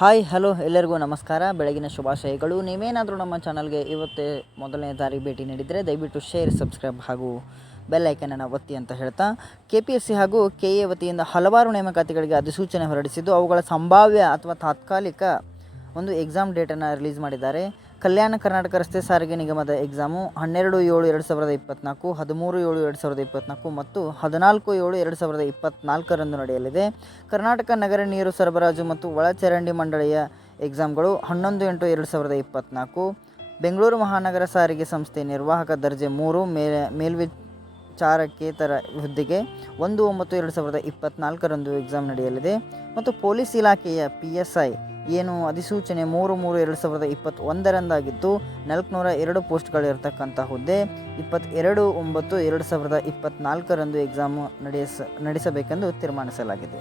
Hi hello ಎಲ್ಲರಿಗೂ ನಮಸ್ಕಾರ. ಬೆಳಗಿನ ಶುಭಾಶಯಗಳು. ನೀವೇನಾದರೂ ನಮ್ಮ ಚಾನಲ್ಗೆ ಇವತ್ತೇ ಮೊದಲನೇ ತಾರೀಕು ಭೇಟಿ ನೀಡಿದರೆ ದಯವಿಟ್ಟು ಶೇರ್, ಸಬ್ಸ್ಕ್ರೈಬ್ ಹಾಗೂ ಬೆಲ್ ಐಕನನ್ನು ಒತ್ತಿ ಅಂತ ಹೇಳ್ತಾ, KPSC ಹಾಗೂ KA ವತಿಯಿಂದ ಹಲವಾರು ನೇಮಕಾತಿಗಳಿಗೆ ಅಧಿಸೂಚನೆ ಹೊರಡಿಸಿದ್ದು ಅವುಗಳ ಸಂಭಾವ್ಯ ಅಥವಾ ತಾತ್ಕಾಲಿಕ ಒಂದು ಎಕ್ಸಾಮ್ ಡೇಟನ್ನು ರಿಲೀಸ್ ಮಾಡಿದ್ದಾರೆ. ಕಲ್ಯಾಣ ಕರ್ನಾಟಕ ರಸ್ತೆ ಸಾರಿಗೆ ನಿಗಮದ ಎಕ್ಸಾಮು 12/7/2024, 13/7/2024 ಮತ್ತು 14/7/2024 ನಡೆಯಲಿದೆ. ಕರ್ನಾಟಕ ನಗರ ನೀರು ಸರಬರಾಜು ಮತ್ತು ಒಳಚರಂಡಿ ಮಂಡಳಿಯ ಎಕ್ಸಾಮ್ಗಳು 11/8/2024. ಬೆಂಗಳೂರು ಮಹಾನಗರ ಸಾರಿಗೆ ಸಂಸ್ಥೆ ನಿರ್ವಾಹಕ ದರ್ಜೆ 3 ಮೇಲ್ವಿಚಾರಕೇತರ ಹುದ್ದೆಗೆ 1/9/2024 ಎಕ್ಸಾಮ್ ನಡೆಯಲಿದೆ. ಮತ್ತು ಪೊಲೀಸ್ ಇಲಾಖೆಯ PSI ಏನು ಅಧಿಸೂಚನೆ 3/3/2021 402 ಪೋಸ್ಟ್ಗಳಿರ್ತಕ್ಕಂಥ ಹುದ್ದೆ 22/9/2024 ಎಕ್ಸಾಮ್ ನಡೆಸಬೇಕೆಂದು ತೀರ್ಮಾನಿಸಲಾಗಿದೆ.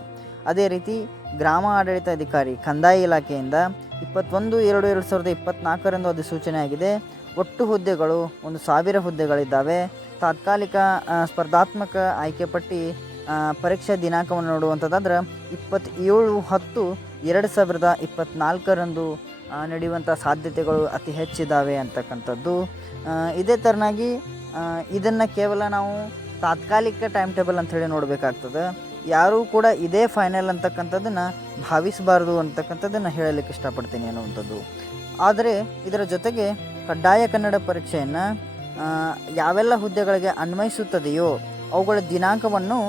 ಅದೇ ರೀತಿ ಗ್ರಾಮ ಆಡಳಿತ ಅಧಿಕಾರಿ ಕಂದಾಯ ಇಲಾಖೆಯಿಂದ 21/2/2024 ಅಧಿಸೂಚನೆ ಆಗಿದೆ. ಒಟ್ಟು ಹುದ್ದೆಗಳು 1000 ಹುದ್ದೆಗಳಿದ್ದಾವೆ. ತಾತ್ಕಾಲಿಕ ಸ್ಪರ್ಧಾತ್ಮಕ ಆಯ್ಕೆ ಪಟ್ಟಿ ಪರೀಕ್ಷಾ ದಿನಾಂಕವನ್ನು ನೋಡುವಂಥದ್ದಾದ್ರೆ 27/10/2024 ನಡೆಯುವಂಥ ಸಾಧ್ಯತೆಗಳು ಅತಿ ಹೆಚ್ಚಿದ್ದಾವೆ ಅಂತಕ್ಕಂಥದ್ದು. ಇದೇ ಥರನಾಗಿ ಇದನ್ನು ಕೇವಲ ನಾವು ತಾತ್ಕಾಲಿಕ ಟೈಮ್ ಟೇಬಲ್ ಅಂಥೇಳಿ ನೋಡಬೇಕಾಗ್ತದೆ. ಯಾರೂ ಕೂಡ ಇದೇ ಫೈನಲ್ ಅಂತಕ್ಕಂಥದ್ದನ್ನು ಭಾವಿಸಬಾರ್ದು ಅಂತಕ್ಕಂಥದ್ದನ್ನು ಹೇಳಲಿಕ್ಕೆ ಇಷ್ಟಪಡ್ತೀನಿ ಅನ್ನುವಂಥದ್ದು. ಆದರೆ ಇದರ ಜೊತೆಗೆ ಕಡ್ಡಾಯ ಕನ್ನಡ ಪರೀಕ್ಷೆಯನ್ನು ಯಾವೆಲ್ಲ ಹುದ್ದೆಗಳಿಗೆ ಅನ್ವಯಿಸುತ್ತದೆಯೋ ಅವುಗಳ ದಿನಾಂಕವನ್ನು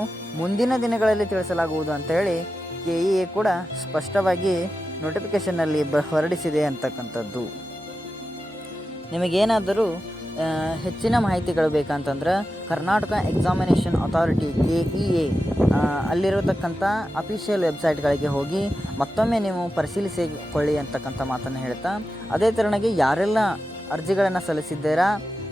ಮುಂದಿನ ದಿನಗಳಲ್ಲಿ ತಿಳಿಸಲಾಗುವುದು ಅಂತೇಳಿ KEA ಕೂಡ ಸ್ಪಷ್ಟವಾಗಿ ನೋಟಿಫಿಕೇಷನ್ನಲ್ಲಿ ಹೊರಡಿಸಿದೆ ಅಂತಕ್ಕಂಥದ್ದು. ನಿಮಗೇನಾದರೂ ಹೆಚ್ಚಿನ ಮಾಹಿತಿಗಳು ಬೇಕಂತಂದ್ರೆ ಕರ್ನಾಟಕ ಎಕ್ಸಾಮಿನೇಷನ್ ಅಥಾರಿಟಿ KEA ಅಲ್ಲಿರತಕ್ಕಂಥ ಅಫಿಷಿಯಲ್ ವೆಬ್ಸೈಟ್ಗಳಿಗೆ ಹೋಗಿ ಮತ್ತೊಮ್ಮೆ ನೀವು ಪರಿಶೀಲಿಸಿಕೊಳ್ಳಿ ಅಂತಕ್ಕಂಥ ಮಾತನ್ನು ಹೇಳ್ತಾ, ಅದೇ ಥರನಾಗಿ ಯಾರೆಲ್ಲ ಅರ್ಜಿಗಳನ್ನು ಸಲ್ಲಿಸಿದ್ದೀರಾ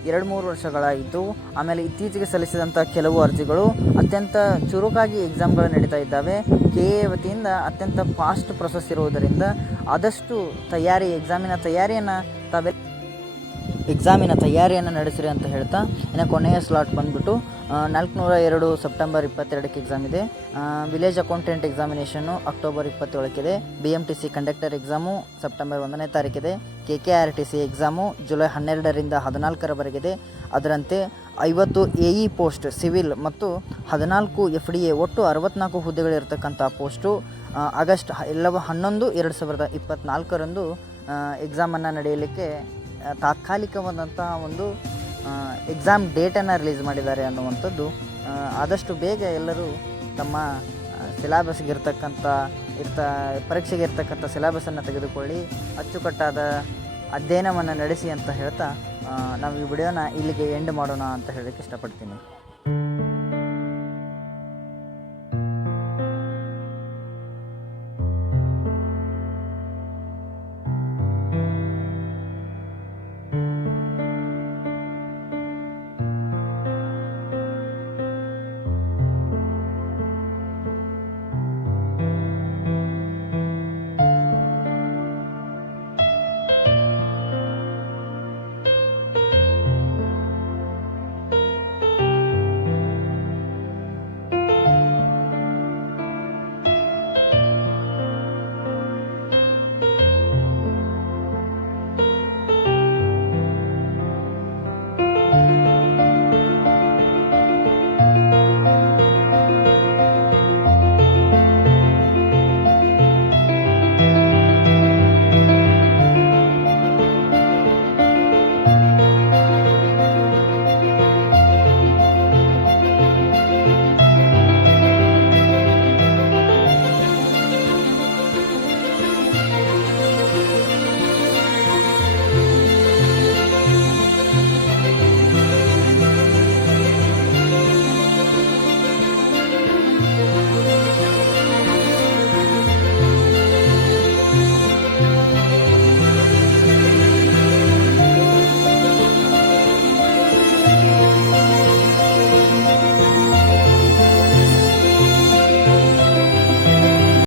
2-3 ವರ್ಷಗಳಾಯಿತು, ಆಮೇಲೆ ಇತ್ತೀಚೆಗೆ ಸಲ್ಲಿಸಿದಂಥ ಕೆಲವು ಅರ್ಜಿಗಳು ಅತ್ಯಂತ ಚುರುಕಾಗಿ ಎಕ್ಸಾಮ್ಗಳು ನಡೀತಾ ಇದ್ದಾವೆ. KA ವತಿಯಿಂದ ಅತ್ಯಂತ ಫಾಸ್ಟ್ ಪ್ರೊಸೆಸ್ ಇರುವುದರಿಂದ ಆದಷ್ಟು ಎಕ್ಸಾಮಿನ ತಯಾರಿಯನ್ನು ನಡೆಸಿರಿ ಅಂತ ಹೇಳ್ತಾ, ಇನ್ನು ಕೊನೆಯ ಸ್ಲಾಟ್ ಬಂದುಬಿಟ್ಟು 402 ಸೆಪ್ಟೆಂಬರ್ 22ಕ್ಕೆ ಎಕ್ಸಾಮ್ ಇದೆ. ವಿಲೇಜ್ ಅಕೌಂಟೆಂಟ್ ಎಕ್ಸಾಮಿನೇಷನ್ನು ಅಕ್ಟೋಬರ್ 27ಕ್ಕಿದೆ. BMTC ಕಂಡಕ್ಟರ್ ಎಕ್ಸಾಮು ಸೆಪ್ಟೆಂಬರ್ 1ನೇ ತಾರೀಕಿದೆ. KKRTC ಎಕ್ಸಾಮು ಜುಲೈ 12ರಿಂದ 14ರವರೆಗಿದೆ. ಅದರಂತೆ 50 AE ಪೋಸ್ಟ್ ಸಿವಿಲ್ ಮತ್ತು 14 FDA ಒಟ್ಟು 64 ಹುದ್ದೆಗಳಿರ್ತಕ್ಕಂಥ ಪೋಸ್ಟು ಆಗಸ್ಟ್ 11/2024 ಎಕ್ಸಾಮನ್ನು ನಡೆಯಲಿಕ್ಕೆ ತಾತ್ಕಾಲಿಕವಾದಂಥ ಒಂದು ಎಕ್ಸಾಮ್ ಡೇಟನ್ನು ರಿಲೀಸ್ ಮಾಡಿದ್ದಾರೆ ಅನ್ನುವಂಥದ್ದು. ಆದಷ್ಟು ಬೇಗ ಎಲ್ಲರೂ ತಮ್ಮ ಪರೀಕ್ಷೆಗೆ ಇರ್ತಕ್ಕಂಥ ಸಿಲೆಬಸನ್ನು ತೆಗೆದುಕೊಳ್ಳಿ, ಅಚ್ಚುಕಟ್ಟಾದ ಅಧ್ಯಯನವನ್ನು ನಡೆಸಿ ಅಂತ ಹೇಳ್ತಾ ನಾವು ಈ ವಿಡಿಯೋನ ಇಲ್ಲಿಗೆ ಎಂಡ್ ಮಾಡೋಣ ಅಂತ ಹೇಳೋಕ್ಕೆ ಇಷ್ಟಪಡ್ತೀನಿ.